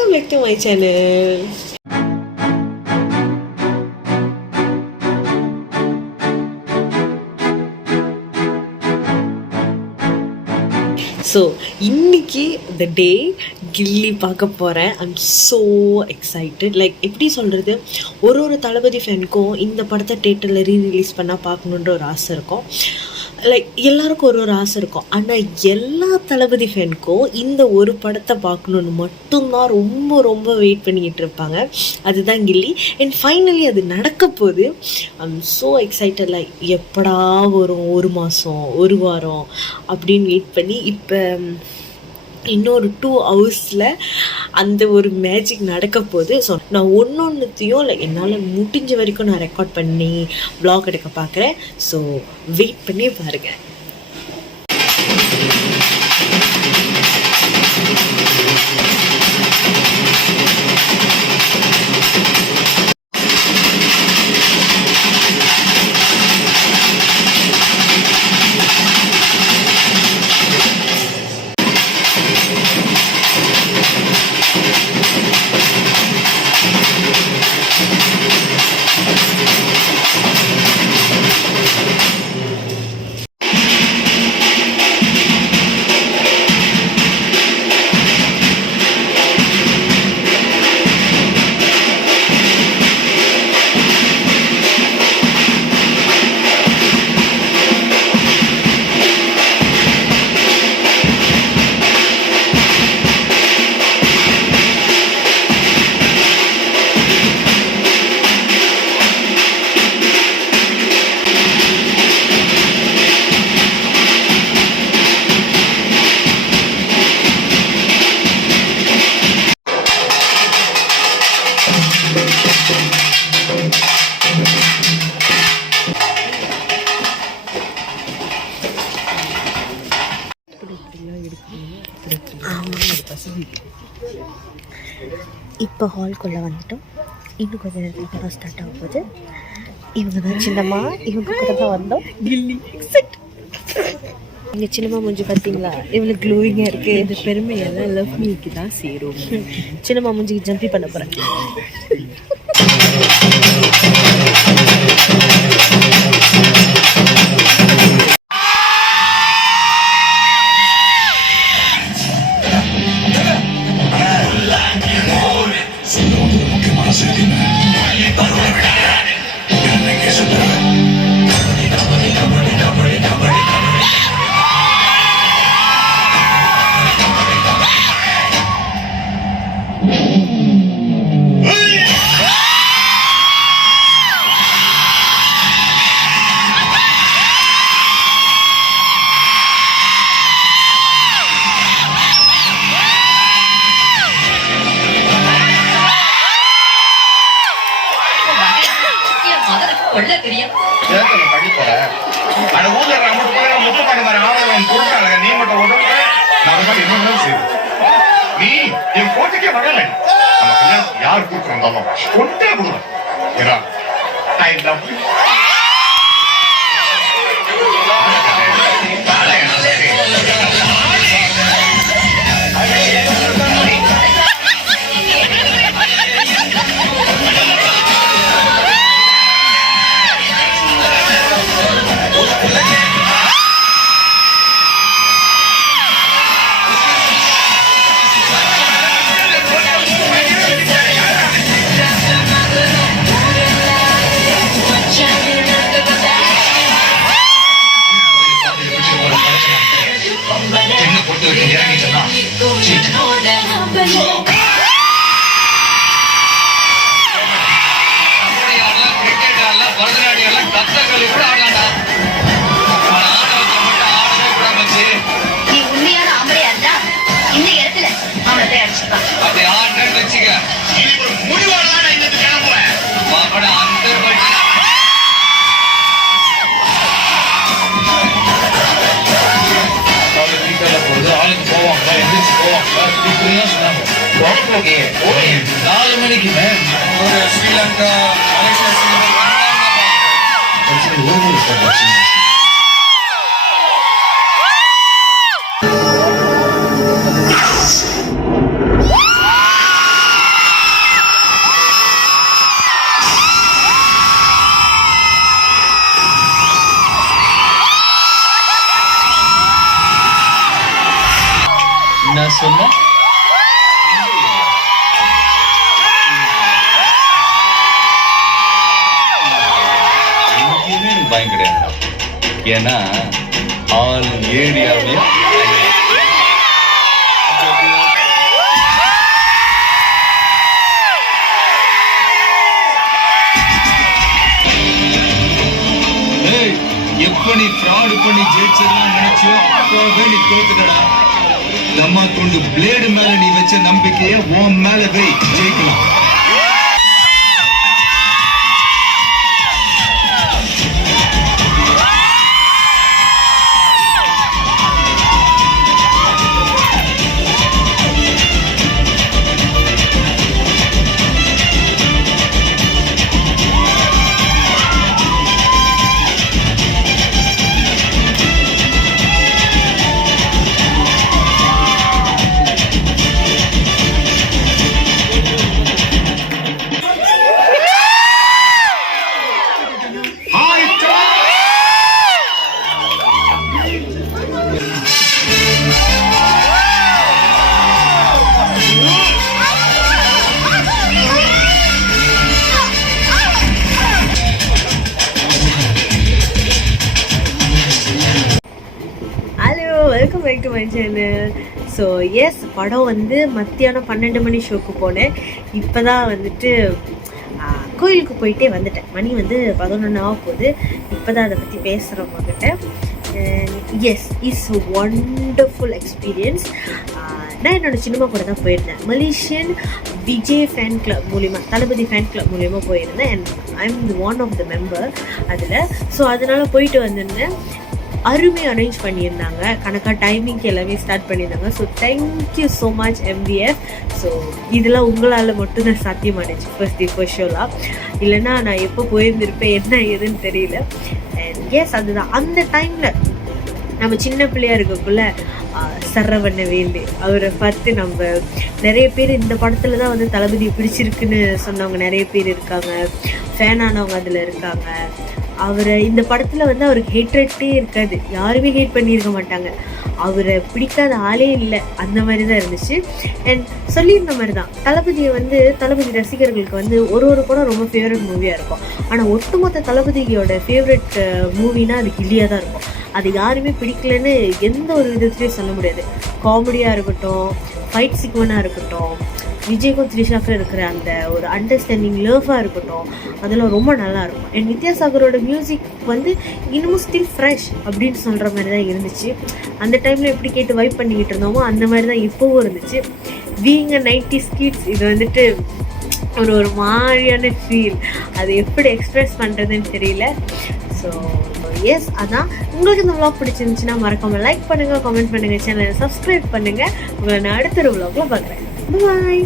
Welcome back to my channel. So இன்னைக்கு the டே கில்லி பார்க்க போகிறேன். I'm so excited. லைக் எப்படி சொல்கிறது, ஒரு தளபதி ஃபேனுக்கும் இந்த படத்தை தேட்டரில் ரீரிலீஸ் பண்ணால் பார்க்கணுன்ற ஒரு ஆசை இருக்கும். லைக் எல்லாருக்கும் ஒரு ஆசை இருக்கும். ஆனால் எல்லா தளபதி ஃபேனுக்கும் இந்த ஒரு படத்தை பார்க்கணுன்னு மட்டும்தான் ரொம்ப வெயிட் பண்ணிக்கிட்டு இருப்பாங்க. அதுதான் கில்லி. அண்ட் ஃபைனலி அது நடக்க போகுது. I'm so excited. லைக் எப்படா வரும், ஒரு மாதம் ஒரு வாரம் அப்படின்னு வெயிட் பண்ணி இப்போ இன்னொரு 2 hours அந்த ஒரு மேஜிக் நடக்க போகுது. ஸோ நான் ஒன்றுத்தையும் லைக் என்னால் முடிஞ்ச வரைக்கும் நான் ரெக்கார்ட் பண்ணி வ்ளாக் எடுக்க பார்க்குறேன். ஸோ வெயிட் பண்ணி பாருங்கள். இப்போ ஹால்குள்ளே வந்துட்டோம். இன்னும் கொஞ்சம் நேரத்தில் படம் ஸ்டார்ட் ஆகும் போது இவங்க தான் சின்னம்மா. இவங்க கூட தான் வந்தோம். கில்லி இங்கே சின்னம்மா மூஞ்சி பார்த்தீங்களா, இவ்வளோ க்ளோவிங்காக இருக்குது. இந்த பெருமையெல்லாம் லவ்மிக்கு தான் சேரும். சின்னம்மா மூஞ்சிக்கு ஜம்பி பண்ண போகிறேன். யார் கூப்பிட்டு கொண்டே கொடுங்க. நாலு மணிக்கு ஒரு ஸ்ரீலங்கா நான் சொன்னேன். எங்கேயுமே எனக்கு பயம் கிடையாது. ஏன்னா ஆல் ஏரியாவையும் எப்ப நீ ஃப்ராட் பண்ணி ஜெயிச்சிடலாம் நினைச்சியோ அப்பவே நீ தோத்துட்டடா. தம்மா கொண்டு பிளேடு மேல நீ வச்ச நம்பிக்கைய உன் மேல வை, ஜெயிக்கலாம். Welcome back to my channel. So yes, படம் வந்து மத்தியானம் 12 மணி ஷோக்கு போனேன். இப்போ தான் வந்துட்டு கோயிலுக்கு போயிட்டே வந்துட்டேன். மணி வந்து 11 ஆக போகுது. இப்போ தான் அதை பற்றி பேசுகிறவங்கக்கிட்ட. Yes, it's wonderful experience. நான் என்னோடய சினிமா கூட தான் போயிருந்தேன். மலேசியன் விஜய் ஃபேன் கிளப் மூலிமா, தளபதி ஃபேன் கிளப் மூலிமா போயிருந்தேன். And I am one of the member அதில். ஸோ அதனால் போயிட்டு வந்திருந்தேன். அருமையாக அரேஞ்ச் பண்ணியிருந்தாங்க. கணக்காக டைமிங்க்கு எல்லாமே ஸ்டார்ட் பண்ணியிருந்தாங்க. So thank you so much MVF. So இதெல்லாம் உங்களால் மட்டும்தான் சாத்தியமானுச்சு ஃபர்ஸ்ட் ஷோலாம். இல்லைன்னா நான் எப்போ போயிருந்திருப்பேன் என்ன ஏதுன்னு தெரியல. அண்ட் எஸ், அதுதான் அந்த டைமில் நம்ம சின்ன பிள்ளையாக இருக்கக்குள்ள சரவண வேலு அவரை பார்த்து நம்ம நிறைய பேர் இந்த படத்தில் தான் வந்து தளபதி பிடிச்சிருக்குன்னு சொன்னவங்க நிறைய பேர் இருக்காங்க. ஃபேனானவங்க அதில் இருக்காங்க. அவரை இந்த படத்தில் வந்து அவருக்கு ஹேட்ரேட்டே இருக்காது. யாருமே ஹேட் பண்ணியிருக்க மாட்டாங்க. அவரை பிடிக்காத ஆளே இல்லை. அந்த மாதிரி தான் இருந்துச்சு. அண்ட் சொல்லியிருந்த மாதிரி தான் தளபதியை வந்து தளபதி ரசிகர்களுக்கு வந்து ஒரு படம் ரொம்ப ஃபேவரட் மூவியாக இருக்கும். ஆனால் ஒட்டுமொத்த தளபதியோட ஃபேவரட் மூவினா அது கில்லியாக தான் இருக்கும். அது யாருமே பிடிக்கலன்னு எந்த ஒரு விதத்துலேயும் சொல்ல முடியாது. காமெடியாக இருக்கட்டும், ஃபைட் சீக்வனாக இருக்கட்டும், விஜய்க்கும் த்ரிஷாக்கும் இருக்கிற அந்த ஒரு அண்டர்ஸ்டாண்டிங் லவ்வாக இருக்கட்டும், அதெல்லாம் ரொம்ப நல்லாயிருக்கும். அண்ட் வித்யாசாகரோட மியூசிக் வந்து இன்னமும் ஸ்டில் ஃப்ரெஷ் அப்படின்னு சொல்கிற மாதிரி தான் இருந்துச்சு. அந்த டைமில் எப்படி கேட்டு வைப் பண்ணிக்கிட்டு இருந்தோமோ அந்த மாதிரி தான் இப்போவும் இருந்துச்சு. பீயிங் அ 90s கிட்ஸ், இது வந்துட்டு ஒரு மாதிரியான ஃபீல். அது எப்படி எக்ஸ்ப்ரெஸ் பண்ணுறதுன்னு தெரியல. ஸோ எஸ், அதான். உங்களுக்கு இந்த vlog பிடிச்சிருந்துச்சுன்னா மறக்காமல் லைக் பண்ணுங்கள், கமெண்ட் பண்ணுங்கள், சேனலை சப்ஸ்கிரைப் பண்ணுங்கள். உங்களை நான் அடுத்த ஒரு vlogல பார்க்குறேன். Bye.